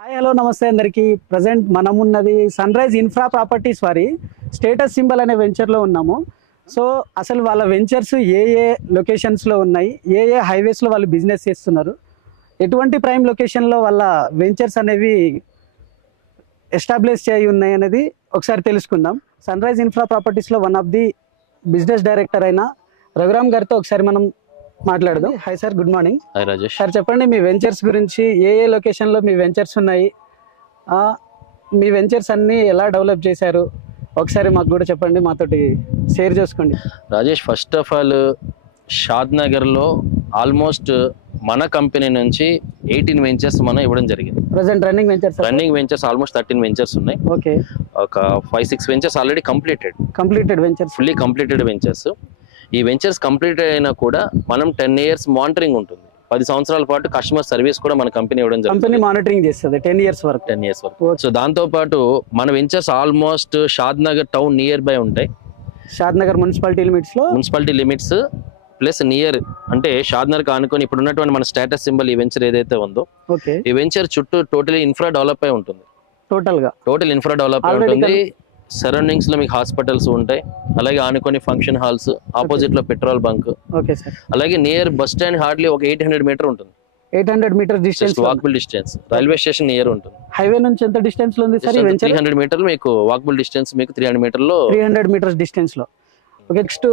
Hi hello నమస్తే అందరికీ. Present మనం ఉన్నది సన్ రైజ్ ఇన్ఫ్రా ప్రాపర్టీస్ వారి స్టేటస్ సింబల్ అనే వెంచర్లో ఉన్నాము. సో అసలు వాళ్ళ వెంచర్స్ ఏ ఏ లొకేషన్స్లో ఉన్నాయి, ఏ ఏ హైవేస్లో వాళ్ళు బిజినెస్ చేస్తున్నారు, ఎటువంటి ప్రైమ్ లొకేషన్లో వాళ్ళ వెంచర్స్ అనేవి ఎస్టాబ్లిష్ చేయి ఉన్నాయి అనేది ఒకసారి తెలుసుకుందాం. సన్ రైజ్ ఇన్ఫ్రా ప్రాపర్టీస్లో one of the business director అయిన రఘురామ్ గారితో ఒకసారి మనం మాట్లాడదాం. Hi sir, good morning. Hi Rajesh. Sir చెప్పండి, మీ వెంచర్స్ గురించి, ఏ ఏ లొకేషన్లో మీ వెంచర్స్ ఉన్నాయి, మీ వెంచర్స్ అన్నీ ఎలా డెవలప్ చేశారు ఒకసారి మాకు కూడా చెప్పండి, మాతోటి షేర్ చేసుకోండి. రాజేష్, ఫస్ట్ ఆఫ్ ఆల్ షాద్ నగర్లో ఆల్మోస్ట్ మన కంపెనీ నుంచి 18 వెంచర్స్ మనం ఇవ్వడం జరిగింది. Present running ventures almost 13 ventures ఉన్నాయి. ఓకే, ఒక 5-6 ventures already completed ventures, fully completed ventures. ఈ వెంచర్స్ కంప్లీట్ అయినా కూడా మనం 10 years మానిటరింగ్ ఉంటుంది. 10 సంవత్సరాల పాటు కస్టమర్ సర్వీస్ కూడా మన కంపెనీ ఇవ్వడం జరుగుతుంది. కంపెనీ మానిటరింగ్ చేస్తుంది 10 years వరకు. సో దాంతో పాటు మన ventures almost Shadnagar town nearby ఉంటాయి. Shadnagar municipality limits plus near అంటే షాద్ నగర్ ఆనుకొని ఇప్పుడు ఉన్నటువంటి మన స్టేటస్ సింబల్ ఈ వెంచర్ ఏదైతే ఉందో, ఓకే, ఈ వెంచర్ చుట్టూ టోటల్ ఇన్ఫ్రా డెవలప్ అయి ఉంటుంది. టోటల్ ఇన్ఫ్రా డెవలప్ అయి ఉంటుంది. సరౌండింగ్స్ లో మీకు హాస్పిటల్స్ ఉంటాయి, అలాగే ఆనుకొని ఫంక్షన్ హాల్స్, ఆపోజిట్ లో పెట్రోల్ బంక్, అలాగే నియర్ బస్ స్టాండ్ హార్డ్లీ ఒక 800 మీటర్ ఉంటుంది. 800 meter distance, walkable distance. Railway station near ఉంటుంది. హైవే నుంచి ఎంత డిస్టెన్స్ లో ఉంది సార్? 300 మీటర్లు మీకు వాకబుల్ డిస్టెన్స్, మీకు 300 మీటర్లో 300 మీటర్స్ డిస్టెన్స్ లో. ఓకే, నెక్స్ట్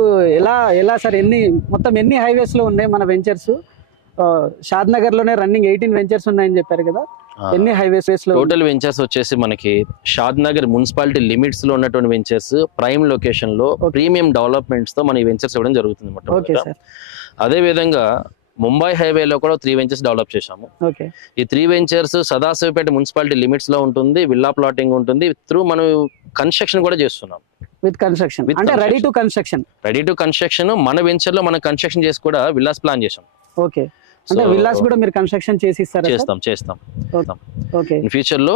ఎలా సార్, మొత్తం ఎన్ని హైవేస్ లో ఉన్నాయి మన వెంచర్స్? షాద్ నగర్ లోనే రన్నింగ్ 18 వెంచర్స్ ఉన్నాయని చెప్పారు కదా, ఎన్ని హైవేస్ లో? టోటల్ వెంచర్స్ వచ్చేసి మనకి షాద్ నగర్ మున్సిపాలిటీ లిమిట్స్ లో ఉన్నటువంటి వెంచర్స్, ప్రైమ్ లొకేషన్ లో ప్రీమియం డెవలప్మెంట్స్ తో మన ఈ వెంచర్స్ ఇవ్వడం జరుగుతుంది. అదే విధంగా ముంబై హైవేలో కూడా 3 వెంచర్స్ డెవలప్ చేశాము. ఈ 3 వెంచర్స్ సదాశివపేట మున్సిపాలిటీ లిమిట్స్ లో ఉంటుంది. విల్లా ప్లాటింగ్ ఉంటుంది. మనం కన్స్ట్రక్షన్ కూడా చేస్తున్నాం. విత్ కన్స్ట్రక్షన్ అంటే రెడీ టు కన్స్ట్రక్షన్. మన వెంచర్ లో మనం కన్స్ట్రక్షన్ చేసి కూడా విల్లాస్ ప్లాన్ చేసాం. ఓకే, అంటే విల్లాస్ కూడా మీరు కన్స్ట్రక్షన్ చేసి ఇస్తారా? చేస్తాం. ఓకే, ఇన్ ఫ్యూచర్ లో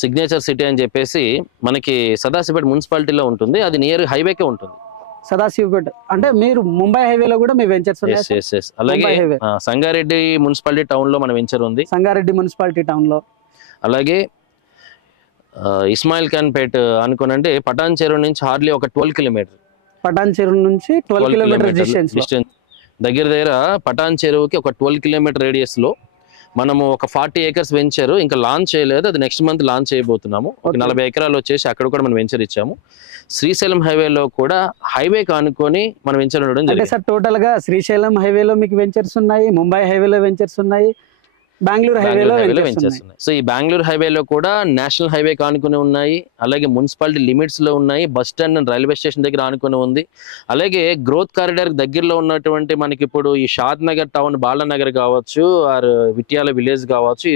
సిగ్నేచర్ సిటీ అని చెప్పేసి మనకి సదాశివపేట మున్సిపాలిటీలో ఉంటుంది. అది నియర్ హైవేకే ఉంటుంది. సదాశివపేట అంటే మీరు ముంబై హైవేలో కూడా మీ వెంచర్స్ ఉన్నాయి? అలాగే సంగారెడ్డి మున్సిపాలిటీ టౌన్ లో మన వెంచర్ ఉంది. సంగారెడ్డి మున్సిపాలిటీ టౌన్ లో. అలాగే ఇస్మాయిల్ ఖాన్ పేట్ అనుకోనంటే పటాన్ చెరువు నుంచి హార్డ్లీ ఒక 12 కిలోమీటర్. పటాన్ చెరువు నుంచి 12 కిలోమీటర్ డిస్టెన్స్. దగ్గర పటాన్ చెరువుకి ఒక 12 కిలోమీటర్ రేడియస్ లో మనము ఒక 40 acres వెంచర్ ఇంకా లాంచ్ చేయలేదు. అది నెక్స్ట్ మంత్ లాంచ్ చేయబోతున్నాము. ఒక 40 ఎకరాలు వచ్చేసి అక్కడ కూడా మనం వెంచర్ ఇచ్చాము. శ్రీశైలం హైవేలో కూడా హైవే కానుకొని మనం వెంచర్ ఉండడం జరిగింది. సార్ టోటల్ గా శ్రీశైలం హైవేలో మీకు వెంచర్స్ ఉన్నాయి, ముంబై హైవేలో వెంచర్స్ ఉన్నాయి, బెంగళూరు హైవేలో వెంచర్స్ ఉన్నాయి. సో ఈ బెంగళూరు హైవేలో కూడా నేషనల్ హైవే ఆనుకుని ఉన్నాయి, అలాగే మున్సిపాలిటీ లిమిట్స్ లో ఉన్నాయి, bus stand and railway station దగ్గర ఆనుకుని ఉంది. అలాగే గ్రోత్ కారిడార్ దగ్గరలో ఉన్నటువంటి మనకి ఇప్పుడు ఈ షాద్ నగర్ టౌన్, బాలనగర్ కావచ్చు, ఆర్ విట్యాల విలేజ్ కావచ్చు,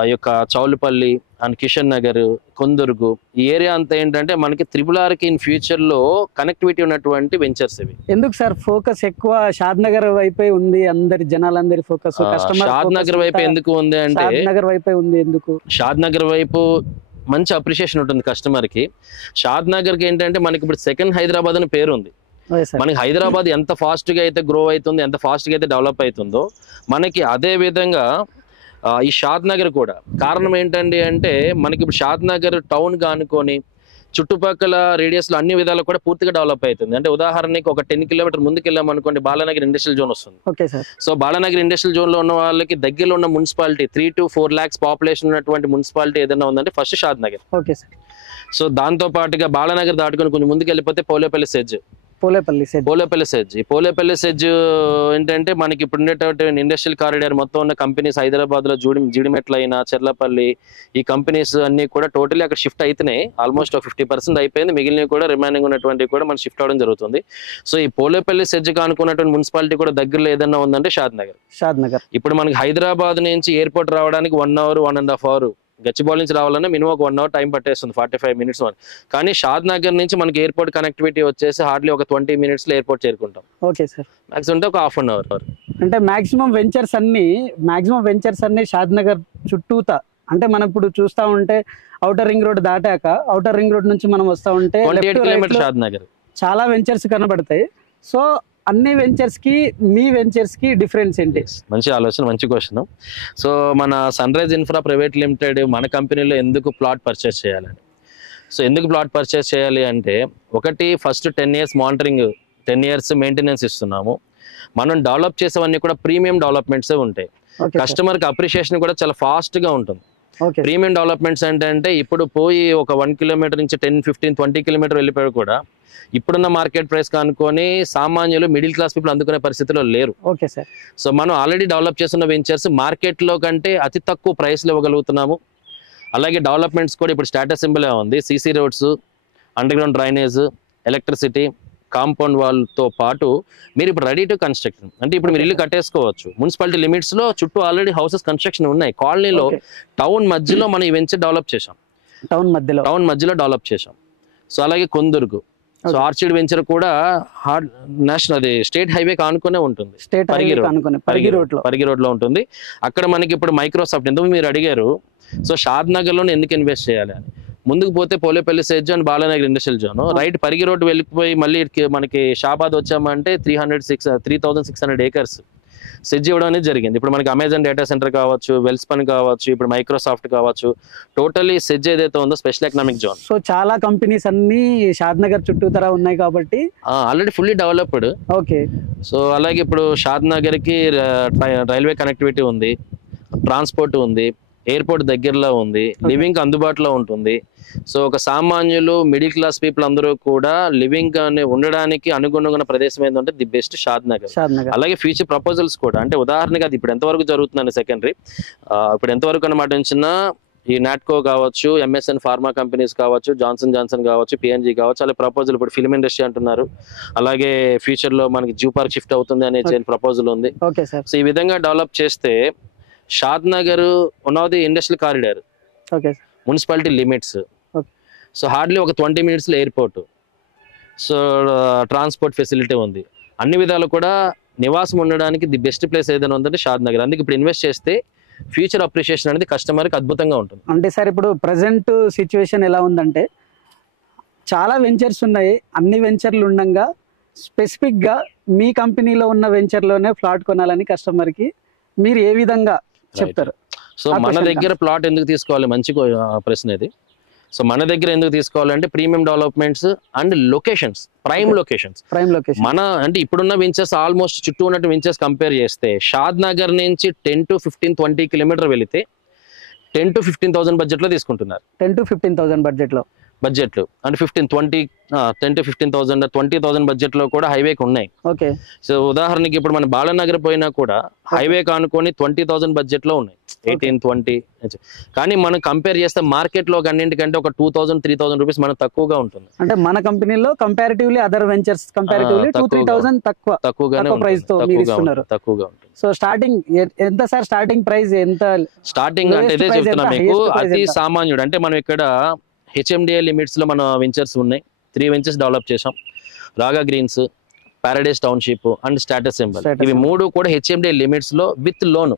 ఆ యొక్క చౌలుపల్లి అండ్ కిషన్ నగర్, కొందుర్గు, ఈ ఏరియా అంతా ఏంటంటే మనకి RRR కి ఇన్ ఫ్యూచర్ లో కనెక్టివిటీ ఉన్నటువంటి వెంచర్స్ ఇవి. ఎందుకు సార్ ఫోకస్ ఎక్కువ షాద్ నగర్ వైపే ఉంది? అందరి జనాలందరి ఫోకస్ షాద్ నగర్ వైపు ఎందుకు ఉంది అంటే, షాద్ నగర్ వైపు మంచి అప్రిషియేషన్ ఉంటుంది కస్టమర్ కి. షాద్ నగర్ కి ఏంటంటే మనకి ఇప్పుడు సెకండ్ హైదరాబాద్ అని పేరు ఉంది. మనకి హైదరాబాద్ ఎంత ఫాస్ట్ గా అయితే గ్రో అవుతుంది, ఎంత ఫాస్ట్ గా అయితే డెవలప్ అవుతుందో, మనకి అదే విధంగా ఈ షాద్ నగర్ కూడా. కారణం ఏంటండి అంటే మనకి ఇప్పుడు షాద్ నగర్ టౌన్ గా అనుకొని చుట్టుపక్కల రేడియస్ లో అన్ని విధాలు కూడా పూర్తిగా డెవలప్ అవుతుంది. అంటే ఉదాహరణకి ఒక 10 కిలోమీటర్ ముందుకు వెళ్ళాం అనుకోండి, బాలానగర్ ఇండస్ట్రియల్ జోన్ వస్తుంది. సో బాలానగర్ ఇండస్ట్రియల్ జోన్ లో ఉన్న వాళ్ళకి దగ్గరలో ఉన్న మున్సిపాలిటీ 3 to 4 lakhs పాపులేషన్ ఉన్నటువంటి మున్సిపాలిటీ ఏదైనా ఉందంటే ఫస్ట్ షాద్ నగర్. సో దాంతో పాటుగా బాలానగర్ దాటుకొని కొంచెం ముందుకు వెళ్ళిపోతే పోలేపల్లి సెజ్. ఈ పోలేపల్లి సెజ్ ఏంటంటే మనకి ఇప్పుడు ఉండేటువంటి ఇండస్ట్రియల్ కారిడార్ మొత్తం ఉన్న కంపెనీస్ హైదరాబాద్ లో జీడిమెట్ల అయినా, చెర్లపల్లి, ఈ కంపెనీస్ అన్ని కూడా టోటలీ అక్కడ షిఫ్ట్ అవుతున్నాయి. ఆల్మోస్ట్ 50% అయిపోయింది. మిగిలినవి కూడా రిమైనింగ్ ఉన్నటువంటి కూడా మనం షిఫ్ట్ అవడం జరుగుతుంది. సో ఈ పోలేపల్లి సెజ్ అనుకున్నటువంటి మున్సిపాలిటీ కూడా దగ్గరలో ఏదన్నా ఉందంటే షాద్ నగర్. ఇప్పుడు మనకి హైదరాబాద్ నుంచి ఎయిర్పోర్ట్ రావడానికి 1 hour, 1.5 hour, గచ్చిబౌలి నుంచి రావాలన్నా మినిమం ఒక 1 hour టైం పట్టేస్తుంది, 45 minutes. కానీ షాద్ నగర్ నుంచి మనకి ఎయిర్పోర్ట్ కనెక్టివిటీ వచ్చేసి హార్డ్లీ ఒక 20 minutes లో ఎయిర్పోర్ట్ చేరుకుంటాం. ఓకే సార్, మాక్సిమం అంటే ఒక 1/2 hour. అంటే మాక్సిమం వెంచర్స్ అన్ని షాద్ నగర్ చుట్టూతా. అంటే మనం ఇప్పుడు చూస్తా ఉంటే ఔటర్ రింగ్ రోడ్ దాటాక, ఔటర్ రింగ్ రోడ్ నుంచి మనం వస్తా ఉంటే 28 కిలోమీటర్ షాద్ నగర్, చాలా వెంచర్స్ కనబడతాయి. సో అన్ని వెంచర్స్ కి మీ వెంచర్స్ కి డిఫరెన్స్ ఏంటి? మంచి ఆలోచన, మంచి క్వశ్చన్. సో మన sun rise Infra Private Limited మన కంపెనీలో ఎందుకు ప్లాట్ పర్చేస్ చేయాలని, సో ఎందుకు ప్లాట్ పర్చేస్ చేయాలి అంటే, ఒకటి first 10 years monitoring, 10 years maintenance ఇస్తున్నాము. మనం డెవలప్ చేసేవన్నీ కూడా ప్రీమియం డెవలప్మెంట్సే ఉంటాయి. కస్టమర్కి అప్రిషియేషన్ కూడా చాలా ఫాస్ట్గా ఉంటుంది. ప్రీమియం డెవలప్మెంట్స్ అంటే ఇప్పుడు పోయి ఒక 1 kilometer నుంచి 10, 15, 20 kilometer వెళ్ళిపోయి కూడా ఇప్పుడున్న మార్కెట్ ప్రైస్ కనుక్కొని సామాన్యులు మిడిల్ క్లాస్ పీపుల్ అందుకునే పరిస్థితిలో లేరు. Okay sir. సో మనం ఆల్రెడీ డెవలప్ చేస్తున్న వెంచర్స్ మార్కెట్లో కంటే అతి తక్కువ ప్రైస్లో ఇవ్వగలుగుతున్నాము. అలాగే డెవలప్మెంట్స్ కూడా ఇప్పుడు స్టేటస్ సింబల్ ఉంది. CC roads, underground drainage, electricity, compound వాల్తో పాటు మీరు ఇప్పుడు రెడీ టు కన్స్ట్రక్షన్, అంటే ఇప్పుడు మీరు ఇల్లు కట్టేసుకోవచ్చు. మున్సిపాలిటీ లిమిట్స్లో చుట్టూ ఆల్రెడీ హౌసెస్ కన్స్ట్రక్షన్ ఉన్నాయి. కాలనీలో టౌన్ మధ్యలో మనం ఈ వెంచర్ డెవలప్ చేసాం. టౌన్ మధ్యలో డెవలప్ చేసాం. సో అలాగే కొందుర్గు, సో ఆర్చిడ్ వెంచర్ కూడా నేషనల్ అది స్టేట్ హైవే కానుకునే ఉంటుంది, పరిగి రోడ్ లో ఉంటుంది. అక్కడ మనకి ఇప్పుడు మైక్రోసాఫ్ట్, ఎందుకు మీరు అడిగారు, సో షాద్ నగర్ లో ఎందుకు ఇన్వెస్ట్ చేయాలి అని. ముందుకు పోతే Polepally SEZ zone, Balanagar industrial zone, right Parigi road వెళ్ళిపోయి మళ్ళీ మనకి షాబాద్ వచ్చామంటే 3,600 acres సెజ్ ఇవ్వడం అనేది జరిగింది. ఇప్పుడు మనకి అమెజాన్ డేటా సెంటర్ కావచ్చు, వెల్స్పన్ కావచ్చు, ఇప్పుడు మైక్రోసాఫ్ట్ కావచ్చు, టోటలీ సెజ్ ఏదైతే ఉందో స్పెషల్ ఎకనామిక్ జోన్. సో చాలా కంపెనీస్ అన్ని షాద్ నగర్ చుట్టూతర ఉన్నాయి కాబట్టి already fully developed. Okay. So అలాగే ఇప్పుడు షాద్ నగర్ కి రైల్వే కనెక్టివిటీ ఉంది, ట్రాన్స్పోర్ట్ ఉంది, ఎయిర్పోర్ట్ దగ్గరలో ఉంది, లివింగ్ అందుబాటులో ఉంటుంది. సో ఒక సామాన్యులు మిడిల్ క్లాస్ పీపుల్ అందరూ కూడా లివింగ్ ఉండడానికి అనుగుణంగా ప్రదేశం ఏంటంటే ది బెస్ట్ షాద్ నగర్. అలాగే ఫ్యూచర్ ప్రపోజల్స్ కూడా, అంటే ఉదాహరణగా అది ఇప్పుడు ఎంతవరకు జరుగుతుందని సెకండరీ, ఇప్పుడు ఎంతవరకు అనమాట ఉంచిన ఈ నాట్కో కావచ్చు, ఎంఎస్ఎన్ ఫార్మా కంపెనీస్ కావచ్చు, జాన్సన్ జాన్సన్ కావచ్చు, పిఎన్జీ కావచ్చు, అలాగే ప్రపోజల్ ఇప్పుడు ఫిల్మ్ ఇండస్ట్రీ అంటున్నారు. అలాగే ఫ్యూచర్ లో మనకి జూ పార్క్ షిఫ్ట్ అవుతుంది అనే ప్రపోజల్ ఉంది. సో ఈ విధంగా డెవలప్ చేస్తే Shadnagar one of the industrial corridor, municipality limits, so hardly ఒక 20 minutes airport, so transport facility ఉంది. అన్ని విధాలు కూడా నివాసం ఉండడానికి ది బెస్ట్ ప్లేస్ ఏదైనా ఉందంటే షాద్ నగర్. అందుకే ఇప్పుడు ఇన్వెస్ట్ చేస్తే ఫ్యూచర్ అప్రిషియేషన్ అనేది కస్టమర్కి అద్భుతంగా ఉంటుంది. అంటే సార్ ఇప్పుడు ప్రజెంట్ సిచ్యువేషన్ ఎలా ఉందంటే చాలా వెంచర్స్ ఉన్నాయి, అన్ని వెంచర్లు ఉండగా స్పెసిఫిక్గా మీ కంపెనీలో ఉన్న వెంచర్లోనే ఫ్లాట్ కొనాలని కస్టమర్కి మీరు ఏ విధంగా చెప్తారు? సో మన దగ్గర ప్లాట్ ఎందుకు తీసుకోవాలి, మంచి ప్రశ్న ఇది. సో మన దగ్గర ఎందుకు తీసుకోవాలంటే premium developments and locations, prime locations. మన అంటే ఇప్పుడున్న వెంచర్స్ ఆల్మోస్ట్ చుట్టూ ఉన్నట్టు వెంచర్స్ కంపేర్ చేస్తే షాద్ నగర్ నుంచి 10 to 15, 20 kilometer వెళితే 10 to 15,000 బడ్జెట్ లో తీసుకుంటున్నారు. 10 to 15,000 బడ్జెట్లు అంటే 10 to 15,000, 20,000 బడ్జెట్ లో కూడా హైవేకి ఉన్నాయి. ఓకే. సో ఉదాహరణకి ఇప్పుడు మన బాలనగర్ పోయినా కూడా హైవే కానుకొని 20,000 బడ్జెట్ లో ఉన్నాయి, 18, 20. కానీ మనం కంపేర్ చేస్తే మార్కెట్ లో అన్నింటికంటే ఒక 2,000, 3,000 రూపీస్ మనకు తక్కువగా ఉంటుంది. అంటే మన కంపెనీలో కంపారిటివ్లీ అదర్ వెంచర్స్ కంపారిటివ్లీ 2-3,000 తక్కువగా ప్రైస్ తో మీరు ఇస్తున్నారు. తక్కువగా ఉంటుంది. సో స్టార్టింగ్ ఎంత సార్? స్టార్టింగ్ ప్రైస్ ఎంత? స్టార్టింగ్ అంటే ఇదే చెప్తున్నా మీకు, అతి సామాన్యుడు అంటే మనం ఇక్కడ హెచ్ఎండిఏ లిమిట్స్ లో మన వెంచర్స్ ఉన్నాయి. 3 వెంచర్స్ డెవలప్ చేసాం. Raga Greens, Paradise Township and Status Symbol, ఇవి 3 కూడా హెచ్ఎండిఏ లిమిట్స్ లో విత్ లోన్.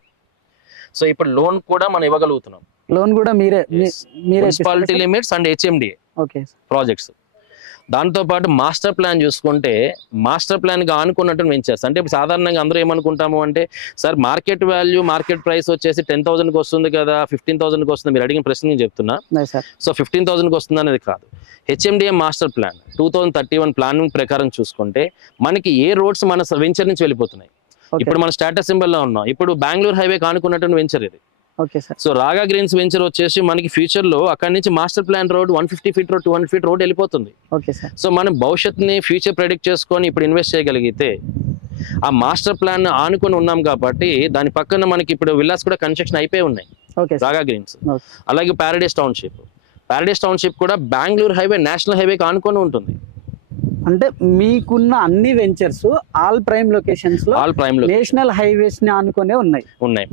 సో ఇప్పుడు లోన్ కూడా మనం ఇవ్వగలుగుతున్నాం. లోన్ కూడా మీరే municipality limits and HMDA projects. దాంతో పాటు మాస్టర్ ప్లాన్ చూసుకుంటే మాస్టర్ ప్లాన్ గా ఆనుకున్నట్టు వెంచర్స్. అంటే ఇప్పుడు సాధారణంగా అందరూ ఏమనుకుంటాము అంటే sir market value, market price వచ్చేసి 10,000కి వస్తుంది కదా, 15,000కి వస్తుంది. మీరు అడిగిన ప్రశ్న నేను చెప్తున్నా. సో 15,000కి వస్తుంది అనేది కాదు. హెచ్ఎండిఏ మాస్టర్ ప్లాన్ 2031 ప్లానింగ్ ప్రకారం చూసుకుంటే మనకి ఏ రోడ్స్ మన వెంచర్ నుంచి వెళ్ళిపోతున్నాయి. ఇప్పుడు మన స్టేటస్ సింబల్ లో ఉన్నాం. ఇప్పుడు బెంగళూరు హైవే కానుకున్నట్టు వెంచర్ ఇది. సో రాగా గ్రీన్స్ వెంచర్ వచ్చేసి మనకి ఫ్యూచర్ లో అక్కడ నుంచి master plan road 150 feet road, 200 feet road వెళ్ళిపోతుంది. సో మనం భవిష్యత్తుని ఫ్యూచర్ ప్రెడిక్ట్ చేసుకొని ఇప్పుడు ఇన్వెస్ట్ చేయగలిగితే ఆ మాస్టర్ ప్లాన్ ఆనుకొని ఉన్నాం కాబట్టి దాని పక్కన మనకి ఇప్పుడు విల్లాస్ కూడా కన్స్ట్రక్షన్ అయిపోయి ఉన్నాయి రాగా గ్రీన్స్. అలాగే పారడైస్ టౌన్షిప్ కూడా బెంగళూరు హైవే, నేషనల్ హైవేకి ఆనుకొని ఉంటుంది. అంటే మీకున్న అన్ని వెంచర్స్ ఆల్ ప్రైమ్ లొకేషన్స్ లో నేషనల్ హైవేస్ ని ఆనుకునే ఉన్నాయి.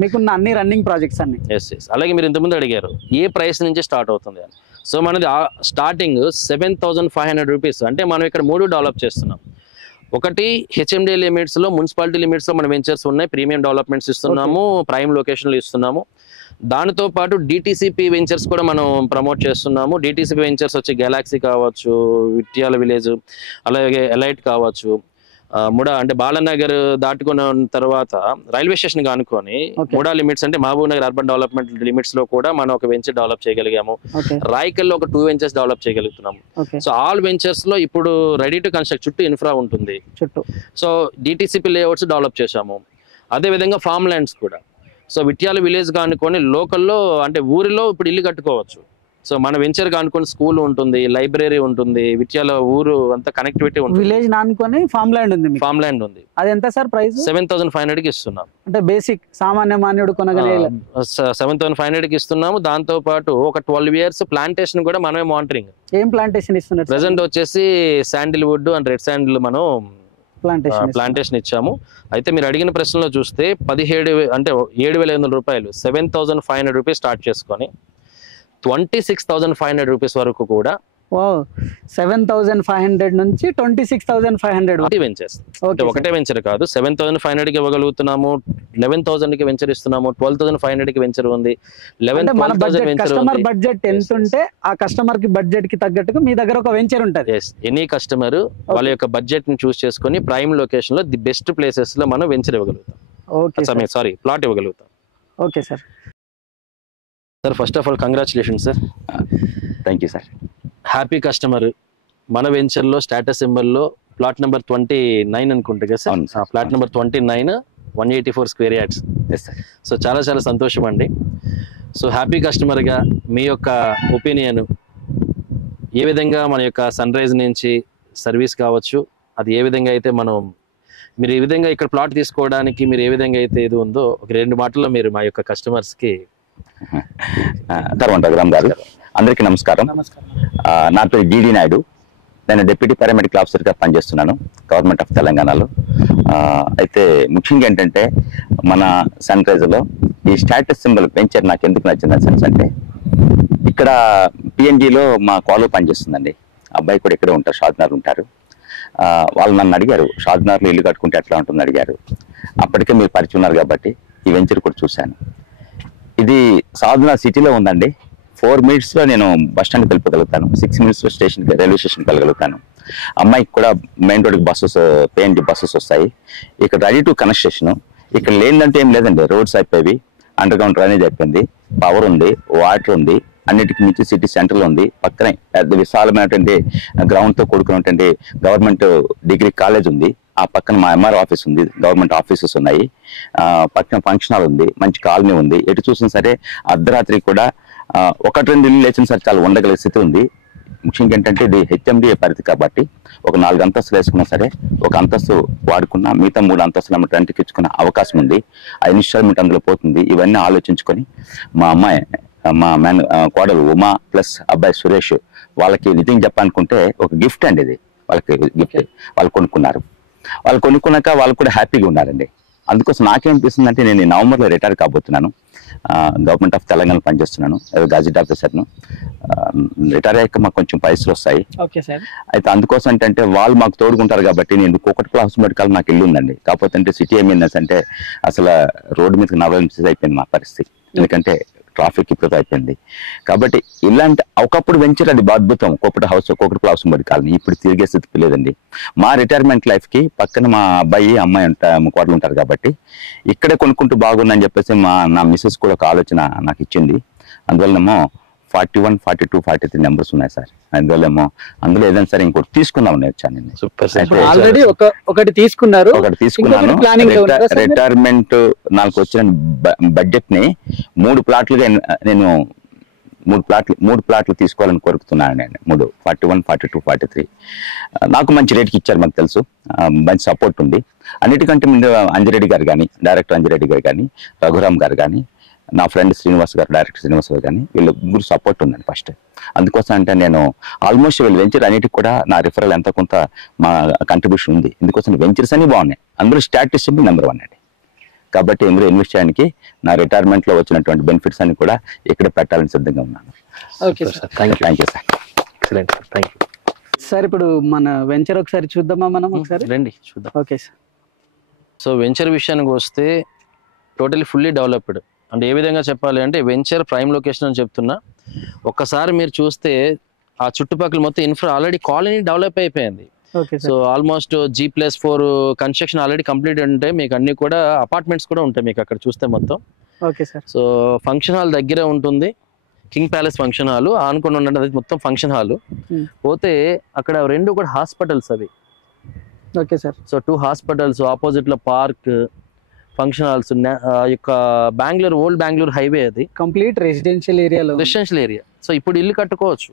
మీకున్న అన్ని రన్నింగ్ ప్రాజెక్ట్స్ అన్ని. అలాగే మీరు ఇంతకుముందు అడిగారు ఏ ప్రైస్ నుంచి స్టార్ట్ అవుతుంది అని. సో మనది స్టార్టింగ్ 7,500 రూపీస్. అంటే మనం ఇక్కడ 3 డెవలప్ చేస్తున్నాం. ఒకటి హెచ్ఎండిఏ లిమిట్స్ లో, మున్సిపాలిటీ లిమిట్స్ లో మన వెంచర్స్ ఉన్నాయి. ప్రీమియం డెవలప్మెంట్స్ ఇస్తున్నాము, ప్రైమ్ లొకేషన్లు ఇస్తున్నాము. దానితో పాటు డిటిసిపి వెంచర్స్ కూడా మనం ప్రమోట్ చేస్తున్నాము. డిటిసిపి వెంచర్స్ వచ్చి గెలాక్సీ కావచ్చు, విట్యాల విలేజ్, అలాగే ఎలైట్ కావచ్చు, ముడా అంటే బాలనగర్ దాటుకున్న తర్వాత రైల్వే స్టేషన్ కానుకొని ముడా లిమిట్స్ అంటే Mahabubnagar urban development limits లో కూడా మనం ఒక వెంచర్ డెవలప్ చేయగలిగాము. రాయకల్లో ఒక 2 వెంచర్స్ డెవలప్ చేయగలుగుతున్నాము. సో ఆల్ వెంచర్స్ లో ఇప్పుడు రెడీ టు కన్స్ట్రక్ట్ చుట్టూ ఇన్ఫ్రా ఉంటుంది. సో డిటిసిపి లేఅవుట్స్ డెవలప్ చేశాము. అదే విధంగా ఫార్మ్ ల్యాండ్స్ కూడా. సో విట్యాల విలేజ్ కానుకొని లోకల్లో అంటే ఊరిలో ఇప్పుడు ఇల్లు కట్టుకోవచ్చు. సో మన వెంచర్ కానుకొని స్కూల్ ఉంటుంది, లైబ్రరీ ఉంటుంది, విట్యాల ఊరు అంతా కనెక్టివిటీ ఉంటుంది. విలేజ్ నానుకొని ఫార్మ్ ల్యాండ్ ఉంది. ఫార్మ్ ల్యాండ్ ఉంది. అది ఎంత సార్ ప్రైస్? 7,500 కి ఇస్తున్నాం. అంటే బేసిక్ సామాన్య మానవుడు కొనగలిగే 7,500 కి ఇస్తున్నాము. దాంతో పాటు ఒక 12 years ప్లాంటేషన్ కూడా మనమే మానిటరింగ్. ఏం ప్లాంటేషన్ ఇస్తున్నారు? ప్రెసెంట్ వచ్చేసి శాండిల్వుడ్ అండ్ రెడ్ శాండిల్ మనం ప్లాంటేషన్ ఇచ్చాము. అయితే మీరు అడిగిన ప్రశ్నలో చూస్తే 7,500 రూపాయలు 7,500 రూపీస్ స్టార్ట్ చేసుకొని 26,500 రూపీస్ వరకు కూడా 7,500 నుంచి 26,500 వెంచర్స్. అంటే ఒకటే వెంచర్ కాదు, 7,500 కి ఇవ్వగలుగుతున్నాము, 11,000 కి వెంచర్ ఇస్తున్నాము, 12,500 కి వెంచర్ ఉంది, 11,000 కస్టమర్ బడ్జెట్ ఎంత ఉంటే ఆ కస్టమర్ కి బడ్జెట్ కి తగ్గట్టుగా మీ దగ్గర ఒక వెంచర్ ఉంటుంది. ఎనీ కస్టమర్ వాళ్ళ యొక్క బడ్జెట్ ని చూస్ చేసుకొని ప్రైమ్ లొకేషన్ లో ది బెస్ట్ ప్లేసెస్ లో మనం వెంచర్ ఇవ్వగలుగుతాం. సారీ, ప్లాట్ ఇవ్వగలుగుతాం. Okay sir. Sir first of all congratulations sir. Thank you sir. Happy customer. మన వెంచర్లో స్టేటస్ సింబల్లో ప్లాట్ నెంబర్ 29 అనుకుంటా కదా సార్? Plot number 29, 184 square yards. So చాలా చాలా సంతోషం అండి. సో హ్యాపీ కస్టమర్గా మీ యొక్క ఒపీనియన్ ఏ విధంగా మన యొక్క సన్ రైజ్ నుంచి సర్వీస్ కావచ్చు, అది ఏ విధంగా అయితే మీరు ఈ విధంగా ఇక్కడ ప్లాట్ తీసుకోవడానికి మీరు ఏ విధంగా అయితే ఇది ఉందో ఒక 2 మాటల్లో మీరు మా యొక్క కస్టమర్స్కి. రఘురామ్ గారు, అందరికీ నమస్కారం. నా పేరు జీడి నాయుడు. నేను డిప్యూటీ పారామెడికల్ ఆఫీసర్గా పనిచేస్తున్నాను గవర్నమెంట్ ఆఫ్ తెలంగాణలో. అయితే ముఖ్యంగా ఏంటంటే మన సన్ రైజ్లో ఈ స్టేటస్ సింబల్ వెంచర్ నాకు ఎందుకు నచ్చిందని సెన్స్ అంటే, ఇక్కడ పిఎన్జిలో మా కోడలు పనిచేస్తుందండి. అబ్బాయి కూడా ఇక్కడే ఉంటారు, షాద్నగర్ ఉంటారు. వాళ్ళు నన్ను అడిగారు, షాద్నగర్లో ఇల్లు కట్టుకుంటే ఎట్లా ఉంటుందని అడిగారు. అప్పటికే మీరు పరిచయం ఉన్నారు కాబట్టి ఈ వెంచర్ కూడా చూశాను. ఇది షాద్నగర్ సిటీలో ఉందండి. 4 minutesలో నేను బస్ స్టాండ్కి వెళ్ళిపోగలుగుతాను, 6 minutesలో రైల్వే స్టేషన్కి వెళ్ళగలుగుతాను. అమ్మాయికి కూడా మెయిన్ రోడ్కి బస్సెస్, పిఎన్జి బస్సెస్ వస్తాయి. ఇక్కడ రెడీ టు కన్స్ట్రక్షన్. ఇక్కడ లేదంటే ఏం లేదండి. రోడ్స్ అయిపోయి, అండర్ గ్రౌండ్ డ్రైనేజ్ అయిపోయింది, పవర్ ఉంది, వాటర్ ఉంది, అన్నిటికి మించి సిటీ సెంటర్లో ఉంది. పక్కనే పెద్ద విశాలమైనటువంటి గ్రౌండ్తో కూడుకున్నటువంటి గవర్నమెంట్ డిగ్రీ కాలేజ్ ఉంది. ఆ పక్కన మా ఎంఆర్ ఆఫీస్ ఉంది, గవర్నమెంట్ ఆఫీసెస్ ఉన్నాయి, పక్కన ఫంక్షన్ హాల్ ఉంది, మంచి కాలనీ ఉంది. ఎటు చూసినా సరే అర్ధరాత్రి కూడా 1-2 ఇల్లు లేచిన సరే చాలా ఉండగలిగే స్థితి ఉంది. ముఖ్యంగా ఏంటంటే ఇది హెచ్ఎండిఏ పరిధి కాబట్టి ఒక 4 అంతస్తులు వేసుకున్నా సరే ఒక అంతస్తు వాడుకున్నా మిగతా 3 అంతస్తులు రెంట్కి ఇచ్చుకునే అవకాశం ఉంది. 5 నిమిషాలు అందులో పోతుంది. ఇవన్నీ ఆలోచించుకొని మా కోడలు ఉమా ప్లస్ అబ్బాయి సురేష్ వాళ్ళకి నిజంగా చెప్పాలనుకుంటే ఒక గిఫ్ట్ అండి. ఇది వాళ్ళకి గిఫ్ట్. వాళ్ళు కొనుక్కున్నారు. వాళ్ళు కొనుక్కున్నాక వాళ్ళు కూడా హ్యాపీగా ఉన్నారండి. అందుకోసం నాకేమనిపిస్తుంది అంటే, నేను నవంబర్లో రిటైర్ కాబోతున్నాను. గవర్నమెంట్ ఆఫ్ తెలంగాణ పనిచేస్తున్నాను, గజెట్ ఆఫీసర్ను. రిటైర్ అయ్యాక మాకు కొంచెం పైసలు వస్తాయి. అయితే అందుకోసం ఏంటంటే వాళ్ళు మాకు తోడుకుంటారు కాబట్టి నేను కూకట్పల్లి హాస్పిటల్ నాకు ఇల్లు ఉందండి. కాకపోతే అంటే సిటీ ఏమైందంటే అసలు రోడ్డు మీదకి 40 నిమిషాలు అయిపోయింది మా పరిస్థితి. ఎందుకంటే ట్రాఫిక్ ఇప్పుడు అయిపోయింది. కాబట్టి ఇలాంటి ఒకప్పుడు వెంచర్ అది అద్భుతం. కూకట్పల్లి హౌస్ బడి కాలనీ ఇప్పుడు తిరిగే స్థితి లేదండి. మా రిటైర్మెంట్ లైఫ్కి పక్కన మా అబ్బాయి అమ్మాయి కోడలు ఉంటారు కాబట్టి ఇక్కడే కొనుక్కుంటూ బాగుందని చెప్పేసి నా మిస్సెస్ కూడా ఒక ఆలోచన నాకు ఇచ్చింది. అందువల్లనేమో 41, 42, 43 నెంబర్స్ ఉన్నాయి సార్. అందులో ఏదైనా సరే ఇంకోటి తీసుకుందాం వచ్చాను. ఆల్రెడీ ఒకటి తీసుకున్నాను. రిటైర్మెంట్ నాకు వచ్చిన బడ్జెట్ ని 3 ప్లాట్లుగా నేను 3 ప్లాట్లు తీసుకోవాలని కోరుకుతున్నాను నేను. 41, 42, 43 నాకు మంచి రేట్కి ఇచ్చారు. మాకు తెలుసు, మంచి సపోర్ట్ ఉంది. అన్నిటికంటే ముందు అంజిరెడ్డి గారు కానీ, డైరెక్టర్ అంజిరెడ్డి గారు కానీ, రఘురామ్ గారు కానీ, నా ఫ్రెండ్ శ్రీనివాస్ గారు, డైరెక్టర్ శ్రీనివాస్ గారు కానీ, వీళ్ళు ముగ్గురు సపోర్ట్ ఉందండి ఫస్ట్. అందుకోసం అంటే నేను ఆల్మోస్ట్ వీళ్ళు వెంచర్ అన్నిటికి కూడా నా రిఫరల్ ఎంత కొంత మా కంట్రిబ్యూషన్ ఉంది. ఇందుకోసం వెంచర్స్ అన్ని బాగున్నాయి. అందులో స్టాటస్ నెంబర్ 1 అండి. కాబట్టి ఇందులో ఇన్వెస్ట్ చేయడానికి నా రిటైర్మెంట్లో వచ్చినటువంటి బెనిఫిట్స్ అన్ని కూడా ఇక్కడ పెట్టాలని సిద్ధంగా ఉన్నాను. Okay sir, thank you sir. Excellent, thank you sir. ఇప్పుడు మన వెంచర్ ఒకసారి చూద్దామా మనం? ఒకసారి రండి చూద్దాం. Okay sir. సో వెంచర్ విషయానికి వస్తే టోటలీ ఫుల్లీ డెవలప్డ్. అంటే ఏ విధంగా చెప్పాలి అంటే వెంచర్ ప్రైమ్ లొకేషన్ అని చెప్తున్నా. ఒక్కసారి మీరు చూస్తే ఆ చుట్టుపక్కల మొత్తం ఇన్ఫ్రా ఆల్రెడీ కాలనీ డెవలప్ అయిపోయింది. Okay so sir. Almost G+4 construction already complete ఉంటే మీకు అన్ని కూడా అపార్ట్మెంట్స్ కూడా ఉంటాయి మీకు అక్కడ చూస్తే మొత్తం. Okay sir. So function hall దగ్గరే ఉంటుంది, కింగ్ ప్యాలెస్ ఫంక్షన్ హాల్ ఆనుకుని ఉన్నది మొత్తం ఫంక్షన్ హాల్. పోతే అక్కడ 2 కూడా హాస్పిటల్స్ అవి. Okay sir. So 2 hospitals, opposite లో పార్క్, ఫంక్షన్ హాల్స్. యొక్క బెంగళూరు, ఓల్డ్ బెంగళూరు హైవే అది, కంప్లీట్ రెసిడెన్షియల్ ఏరియాలో. Residential area. సో ఇప్పుడు ఇల్లు కట్టుకోవచ్చు.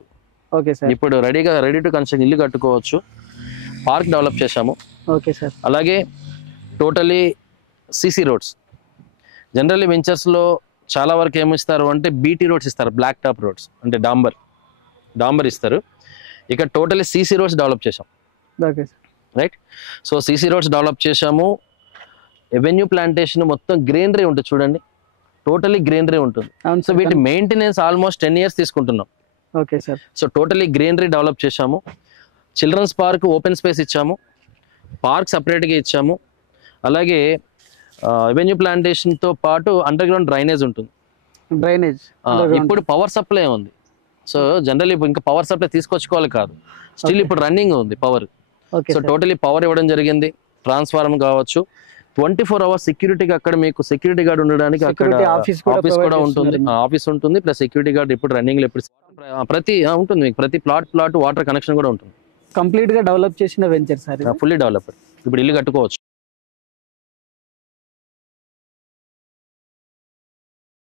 Okay sir. ఇప్పుడు రెడీ టు కన్స్ట్రక్షన్ ఇల్లు కట్టుకోవచ్చు. పార్క్ డెవలప్ చేశాము. Okay sir. అలాగే టోటలీ సిసి రోడ్స్. జనరల్లీ వెంచర్స్లో చాలా వరకు ఏమిస్తారు అంటే బీటీ రోడ్స్ ఇస్తారు, బ్లాక్ టాప్ రోడ్స్ అంటే డాంబర్ ఇస్తారు. ఇక టోటలీ సిసి రోడ్స్ డెవలప్ చేశాం. Okay sir. Right. So CC roads develop చేశాము. ఎవెన్యూ ప్లాంటేషన్ మొత్తం గ్రీనరీ ఉంటుంది చూడండి, టోటలీ గ్రీనరీ ఉంటుంది. సో వీటి మెయింటెనెన్స్ ఆల్మోస్ట్ 10 years తీసుకుంటున్నాం. Okay sir. So totally greenery develop చేశాము. చిల్డ్రన్స్ పార్క్ ఓపెన్ స్పేస్ ఇచ్చాము, పార్క్ సపరేట్గా ఇచ్చాము. అలాగే ఎవెన్యూ ప్లాంటేషన్తో పాటు అండర్ గ్రౌండ్ డ్రైనేజ్ ఉంటుంది. ఇప్పుడు పవర్ సప్లై ఉంది. సో జనరల్లీ ఇంకా పవర్ సప్లై తీసుకొచ్చుకోవాలి కాదు, స్టిల్ ఇప్పుడు రన్నింగ్ ఉంది పవర్. సో టోటలీ పవర్ ఇవ్వడం జరిగింది. ట్రాన్స్ఫార్మ్ కావచ్చు, 24 hours సెక్యూరిటీగా అక్కడ మీకు సెక్యూరిటీ గార్డ్ ఉండడానికి అక్కడ ఆఫీస్ కూడా ఉంటుంది. ఆఫీస్ ఉంటుంది ప్లస్ సెక్యూరిటీ గార్డ్ ఇప్పుడు రన్నింగ్ లో ఎప్పుడు ప్రతి ఉంటుంది మీకు. ప్రతి ప్లాట్ వాటర్ కనెక్షన్ కూడా ఉంటుంది. కంప్లీట్ గా డెవలప్ చేసిన వెంచర్ సార్, ఫుల్లీ డెవలప్డ్. ఇప్పుడు ఇల్లు కట్టుకోవచ్చు.